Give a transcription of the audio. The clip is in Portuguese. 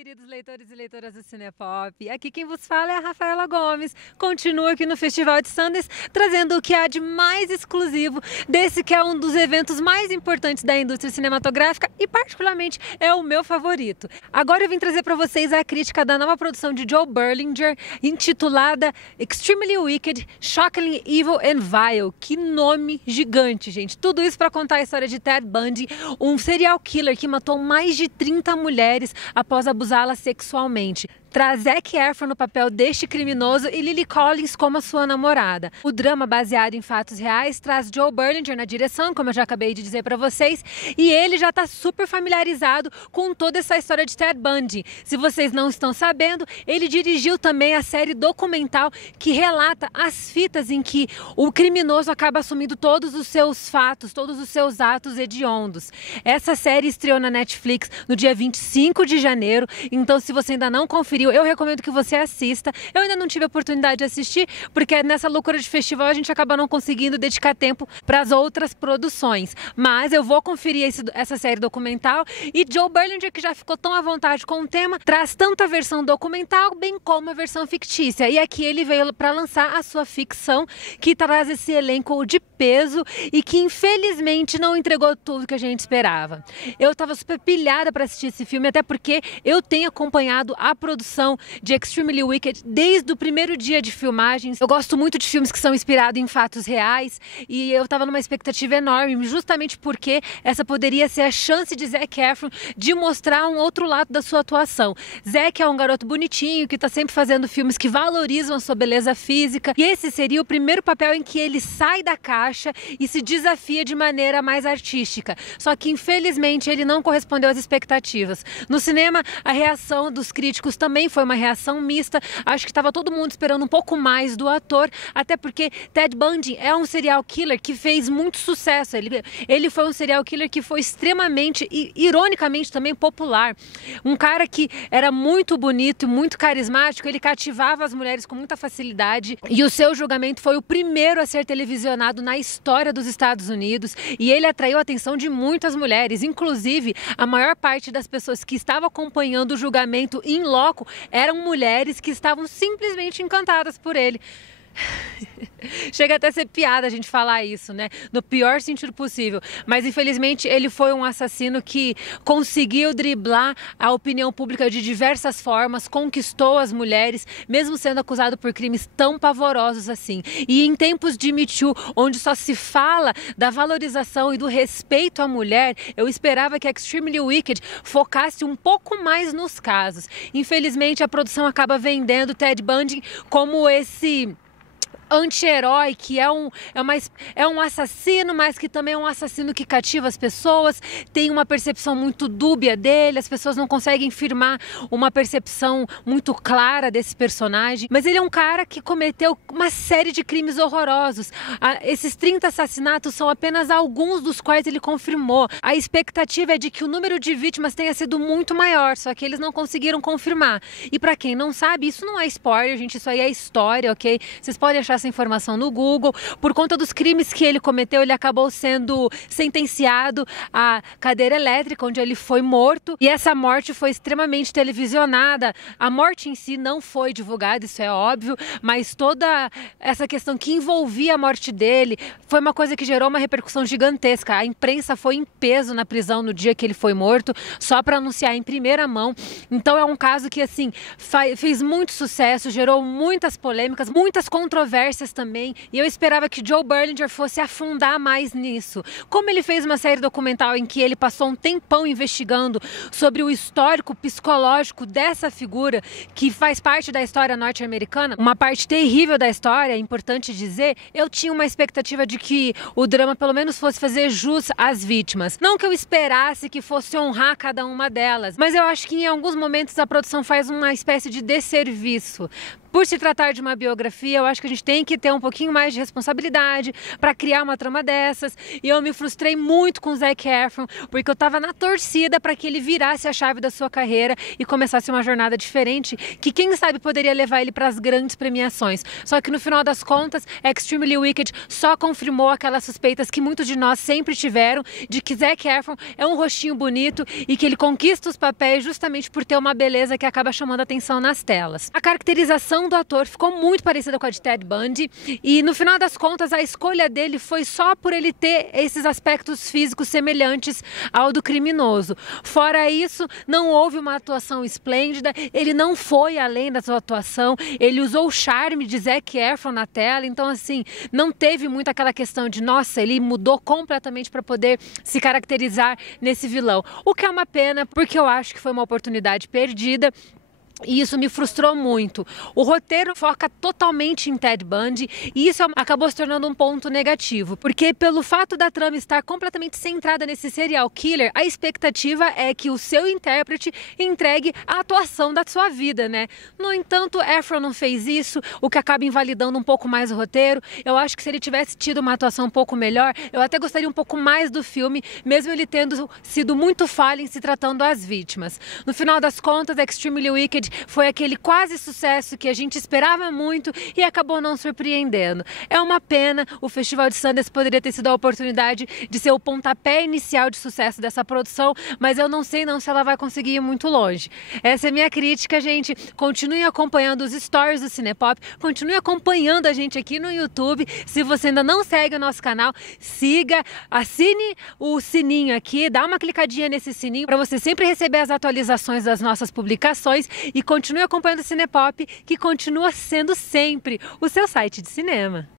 queridos leitores e leitoras do Cinepop. Aqui quem vos fala é a Rafaela Gomes. Continuo aqui no Festival de Sundance, trazendo o que há de mais exclusivo desse que é um dos eventos mais importantes da indústria cinematográfica e particularmente é o meu favorito. Agora eu vim trazer para vocês a crítica da nova produção de Joe Berlinger, intitulada Extremely Wicked, Shockingly Evil and Vile. Que nome gigante, gente. Tudo isso para contar a história de Ted Bundy, um serial killer que matou mais de 30 mulheres após abusá-las sexualmente. Traz Zac Efron no papel deste criminoso e Lily Collins como a sua namorada. O drama, baseado em fatos reais, traz Joe Berlinger na direção, como eu já acabei de dizer para vocês, e ele já está super familiarizado com toda essa história de Ted Bundy. Se vocês não estão sabendo, ele dirigiu também a série documental que relata as fitas em que o criminoso acaba assumindo todos os seus fatos, todos os seus atos hediondos. Essa série estreou na Netflix no dia 25 de janeiro, então se você ainda não conferiu, eu recomendo que você assista. Eu ainda não tive a oportunidade de assistir, porque nessa loucura de festival a gente acaba não conseguindo dedicar tempo para as outras produções. Mas eu vou conferir essa série documental e Joe Berlinger, que já ficou tão à vontade com o tema, traz tanto a versão documental, bem como a versão fictícia. E aqui ele veio para lançar a sua ficção, que traz esse elenco de peso e que infelizmente não entregou tudo que a gente esperava. Eu estava super pilhada para assistir esse filme, até porque eu tenho acompanhado a produção de Extremely Wicked desde o primeiro dia de filmagens. Eu gosto muito de filmes que são inspirados em fatos reais e eu estava numa expectativa enorme, justamente porque essa poderia ser a chance de Zac Efron de mostrar um outro lado da sua atuação. Zac é um garoto bonitinho que está sempre fazendo filmes que valorizam a sua beleza física e esse seria o primeiro papel em que ele sai da caixa e se desafia de maneira mais artística. Só que infelizmente ele não correspondeu às expectativas. No cinema, a reação dos críticos também foi uma reação mista. Acho que estava todo mundo esperando um pouco mais do ator, até porque Ted Bundy é um serial killer que fez muito sucesso. Ele foi um serial killer que foi extremamente e ironicamente também popular. Um cara que era muito bonito e muito carismático, ele cativava as mulheres com muita facilidade e o seu julgamento foi o primeiro a ser televisionado na história dos Estados Unidos e ele atraiu a atenção de muitas mulheres, inclusive a maior parte das pessoas que estavam acompanhando o julgamento in loco eram mulheres que estavam simplesmente encantadas por ele. Chega até a ser piada a gente falar isso, né? No pior sentido possível. Mas infelizmente ele foi um assassino que conseguiu driblar a opinião pública de diversas formas, conquistou as mulheres, mesmo sendo acusado por crimes tão pavorosos assim. E em tempos de Me Too, onde só se fala da valorização e do respeito à mulher, eu esperava que a Extremely Wicked focasse um pouco mais nos casos. Infelizmente a produção acaba vendendo Ted Bundy como esse anti-herói, que é um assassino, mas que também é um assassino que cativa as pessoas, tem uma percepção muito dúbia dele, as pessoas não conseguem firmar uma percepção muito clara desse personagem, mas ele é um cara que cometeu uma série de crimes horrorosos. Esses 30 assassinatos são apenas alguns dos quais ele confirmou. A expectativa é de que o número de vítimas tenha sido muito maior, só que eles não conseguiram confirmar. E para quem não sabe, isso não é spoiler, gente, isso aí é história, ok? Vocês podem achar essa informação no Google. Por conta dos crimes que ele cometeu, ele acabou sendo sentenciado à cadeira elétrica, onde ele foi morto, e essa morte foi extremamente televisionada. A morte em si não foi divulgada, isso é óbvio, mas toda essa questão que envolvia a morte dele foi uma coisa que gerou uma repercussão gigantesca. A imprensa foi em peso na prisão no dia que ele foi morto, só para anunciar em primeira mão. Então é um caso que assim fez muito sucesso, gerou muitas polêmicas, muitas controvérsias também, e eu esperava que Joe Berlinger fosse afundar mais nisso. Como ele fez uma série documental em que ele passou um tempão investigando sobre o histórico psicológico dessa figura que faz parte da história norte-americana, uma parte terrível da história, é importante dizer, eu tinha uma expectativa de que o drama pelo menos fosse fazer jus às vítimas. Não que eu esperasse que fosse honrar cada uma delas, mas eu acho que em alguns momentos a produção faz uma espécie de desserviço. Por se tratar de uma biografia, eu acho que a gente tem que ter um pouquinho mais de responsabilidade para criar uma trama dessas. E eu me frustrei muito com o Zac Efron, porque eu estava na torcida para que ele virasse a chave da sua carreira e começasse uma jornada diferente, que quem sabe poderia levar ele para as grandes premiações. Só que no final das contas, Extremely Wicked só confirmou aquelas suspeitas que muitos de nós sempre tiveram, de que Zac Efron é um rostinho bonito e que ele conquista os papéis justamente por ter uma beleza que acaba chamando a atenção nas telas. A caracterização do ator ficou muito parecida com a de Ted Bundy e no final das contas a escolha dele foi só por ele ter esses aspectos físicos semelhantes ao do criminoso. Fora isso, não houve uma atuação esplêndida, ele não foi além da sua atuação, ele usou o charme de Zac Efron na tela, então assim, não teve muito aquela questão de nossa, ele mudou completamente para poder se caracterizar nesse vilão. O que é uma pena, porque eu acho que foi uma oportunidade perdida. E isso me frustrou muito. O roteiro foca totalmente em Ted Bundy e isso acabou se tornando um ponto negativo, porque pelo fato da trama estar completamente centrada nesse serial killer, a expectativa é que o seu intérprete entregue a atuação da sua vida, né? No entanto, Efron não fez isso, o que acaba invalidando um pouco mais o roteiro. Eu acho que se ele tivesse tido uma atuação um pouco melhor, eu até gostaria um pouco mais do filme, mesmo ele tendo sido muito falho em se tratando das vítimas. No final das contas, Extremely Wicked foi aquele quase sucesso que a gente esperava muito e acabou não surpreendendo. É uma pena, o Festival de Sundance poderia ter sido a oportunidade de ser o pontapé inicial de sucesso dessa produção, mas eu não sei não se ela vai conseguir ir muito longe. Essa é a minha crítica, gente. Continuem acompanhando os stories do Cinepop, continue acompanhando a gente aqui no YouTube. Se você ainda não segue o nosso canal, siga, assine o sininho aqui, dá uma clicadinha nesse sininho para você sempre receber as atualizações das nossas publicações e continue acompanhando o Cinepop, que continua sendo sempre o seu site de cinema.